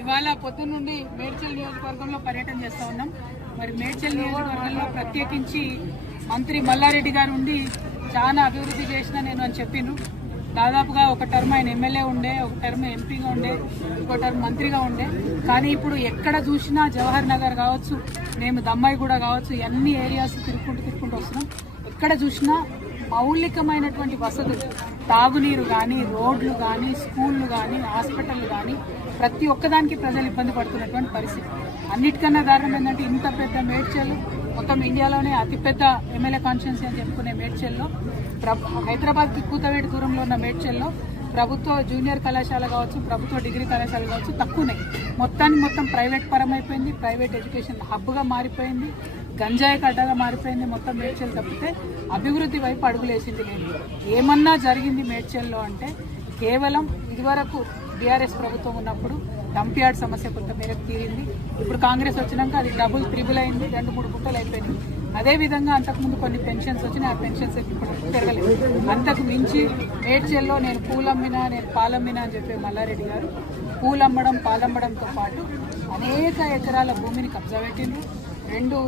ఇవాళ పొద్దున్న నుండి మేడ్చల్ నియోజకవర్గంలో పర్యటన చేస్తా ఉన్నాం. మరి మేడ్చల్ నియోజకవర్గంలో ప్రత్యేకించి మంత్రి మల్లారెడ్డి గారు ఉండి చాలా అభివృద్ధి చేసిన నేను అని చెప్పిండ్రు. దాదాపుగా ఒక టర్మ్ ఆయన ఎమ్మెల్యే ఉండే, ఒక టర్మ్ ఎంపీగా ఉండే, ఒక టర్మ్ మంత్రిగా ఉండే. కానీ ఇప్పుడు ఎక్కడ చూసినా జవహర్ నగర్ కావచ్చు, మేము దమ్మాయిగూడ కావచ్చు, అన్ని ఏరియాస్ తిరుక్కుంటూ వస్తున్నాం. ఎక్కడ చూసినా మౌలికమైనటువంటి వసతులు, తాగునీరు కానీ, రోడ్లు కానీ, స్కూళ్ళు కానీ, హాస్పిటల్ కానీ ప్రతి ఒక్కదానికి ప్రజలు ఇబ్బంది పడుతున్నటువంటి పరిస్థితి. అన్నిటికన్నా దారుణం ఏంటంటే ఇంత పెద్ద మేడ్చల్, మొత్తం ఇండియాలోనే అతిపెద్ద ఎమ్మెల్యే కాన్స్టిట్యున్సీ అని చెప్పుకునే మేడ్చల్లో, హైదరాబాద్కి కూతవేటి దూరంలో ఉన్న మేడ్చల్లో ప్రభుత్వ జూనియర్ కళాశాల కావచ్చు, ప్రభుత్వ డిగ్రీ కళాశాల కావచ్చు తక్కువనే. మొత్తం ప్రైవేట్ పరమైపోయింది, ప్రైవేట్ ఎడ్యుకేషన్ హబ్గా మారిపోయింది, గంజాయి కడ్డగా మారిపోయింది. మొత్తం మేడ్చల్ తప్పితే అభివృద్ధి వైపు అడుగులేసింది లేదు. ఏమన్నా జరిగింది మేడ్చల్లో అంటే కేవలం ఇదివరకు టీఆర్ఎస్ ప్రభుత్వం ఉన్నప్పుడు డంప్ యార్డ్ సమస్య కొంత మేరకు తీరింది. ఇప్పుడు కాంగ్రెస్ వచ్చినాక అది డబుల్ త్రిబుల్ అయింది, 2-3 గుంటలు అయిపోయింది. అదేవిధంగా అంతకుముందు కొన్ని పెన్షన్స్ వచ్చినాయి, ఆ పెన్షన్స్ ఇప్పుడు పెరగలేదు. అంతకు మించి మేడ్చల్లో నేను పూలమ్మినా, నేను పాలమ్మినా అని చెప్పే మల్లారెడ్డి గారు పూలమ్మడం, పాలమ్మడంతో పాటు అనేక ఎకరాల భూమిని కబ్జా పెట్టిండ్రు. 2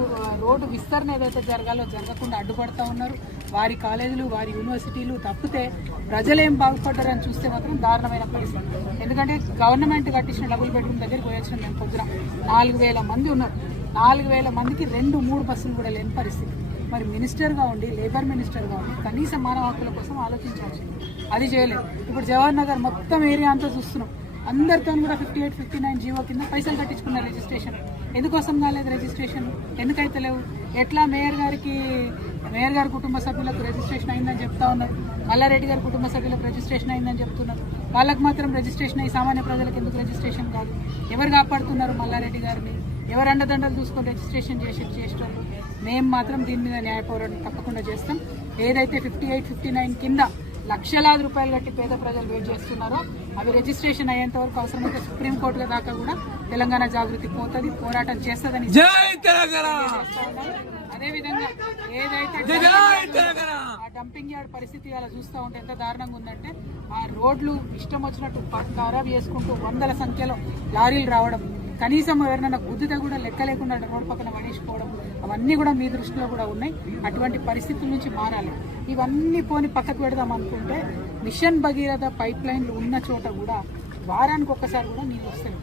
రోడ్డు విస్తరణ ఏదైతే జరగాలో జరగకుండా అడ్డుపడతా ఉన్నారు. వారి కాలేజీలు, వారి యూనివర్సిటీలు తప్పితే ప్రజలేం బాగుపడ్డారని చూస్తే మాత్రం దారుణమైన పరిస్థితి. ఎందుకంటే గవర్నమెంట్ కట్టించిన డబుల్ బెడ్రూమ్ దగ్గరికి పోయొచ్చిన మేము పొద్దున 4,000 మంది ఉన్నారు. 4,000 మందికి 2-3 బస్సులు కూడా లేని పరిస్థితి. మరి మినిస్టర్గా ఉండి, లేబర్ మినిస్టర్గా ఉండి కనీస మానవ హక్కుల కోసం ఆలోచించాల్సింది, అది చేయలేదు. ఇప్పుడు జవహర్ నగర్ మొత్తం ఏరియా అంతా చూస్తున్నాం. అందరితో కూడా 58, 59 జీవో కింద పైసలు కట్టించుకున్న రిజిస్ట్రేషన్. ఎందుకోసం కాలేదు రిజిస్ట్రేషన్? ఎందుకైతే లేవు? ఎట్లా మేయర్ గారి కుటుంబ సభ్యులకు రిజిస్ట్రేషన్ అయిందని చెప్తా ఉన్నారు, మల్లారెడ్డి గారి కుటుంబ సభ్యులకు రిజిస్ట్రేషన్ అయిందని చెప్తున్నారు. వాళ్ళకు మాత్రం రిజిస్ట్రేషన్ అయ్యి సామాన్య ప్రజలకు ఎందుకు రిజిస్ట్రేషన్ కాదు? ఎవరు కాపాడుతున్నారు మల్లారెడ్డి గారిని? ఎవరు అండదండలు చూసుకొని రిజిస్ట్రేషన్ చేసేటోళ్ళు? మేము మాత్రం దీని మీద న్యాయ పోరాటం తప్పకుండా చేస్తాం. ఏదైతే 58, 59 కింద లక్షలాది రూపాయలు కట్టి పేద ప్రజలు వెయిట్ చేస్తున్నారో అవి రిజిస్ట్రేషన్ అయ్యేంత వరకు అవసరమైతే సుప్రీంకోర్టు దాకా కూడా తెలంగాణ జాగృతి పోతుంది, పోరాటం చేస్తుందని. అదేవిధంగా ఏదైతే ఆ డంపింగ్ యార్డ్ పరిస్థితి అలా చూస్తూ ఉంటే ఎంత దారుణంగా ఉందంటే, ఆ రోడ్లు ఇష్టం వచ్చినట్టు ఖరాబ్ చేసుకుంటూ 100ల సంఖ్యలో లారీలు రావడం, కనీసం ఎవరైనా గుద్దితే కూడా లెక్క లేకుండా రోడ్డు పక్కన పడేసిపోవడం, అవన్నీ కూడా మీ దృష్టిలో కూడా ఉన్నాయి. అటువంటి పరిస్థితుల నుంచి మారాలి. ఇవన్నీ పోని పక్కకు పెడదాం అనుకుంటే మిషన్ భగీరథ పైప్ లైన్లు ఉన్న చోట కూడా వారానికి ఒక్కసారి కూడా నీళ్ళు వస్తాయి.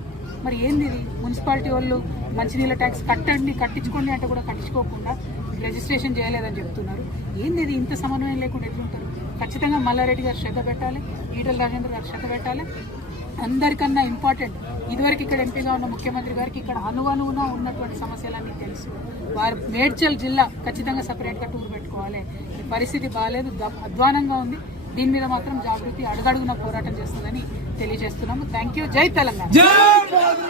మరి ఏంది ఇది? మున్సిపాలిటీ వాళ్ళు మంచినీళ్ళ ట్యాక్స్ కట్టించుకోండి అంటే కూడా కట్టించుకోకుండా రిజిస్ట్రేషన్ చేయలేదని చెప్తున్నారు. ఏంది ఇది? ఇంత సమన్వయం లేకుండా ఎట్లుంటారు? ఖచ్చితంగా మల్లారెడ్డి గారు శ్రద్ధ పెట్టాలి, ఈటల రాజేంద్ర గారు శ్రద్ధ పెట్టాలి. అందరికన్నా ఇంపార్టెంట్, ఇదివరకు ఇక్కడ ఎంపీగా ఉన్న ముఖ్యమంత్రి గారికి ఇక్కడ అణువణువున ఉన్నటువంటి సమస్యలన్నీ తెలుసు. వారు మేడ్చల్ జిల్లా ఖచ్చితంగా సపరేట్గా టూర్ పెట్టుకోవాలి. పరిస్థితి బాగాలేదు, అధ్వానంగా ఉంది. దీని మీద మాత్రం జాగృతి అడుగడుగున పోరాటం చేస్తుందని తెలియజేస్తున్నాము. Thank you. జై తెలంగాణ.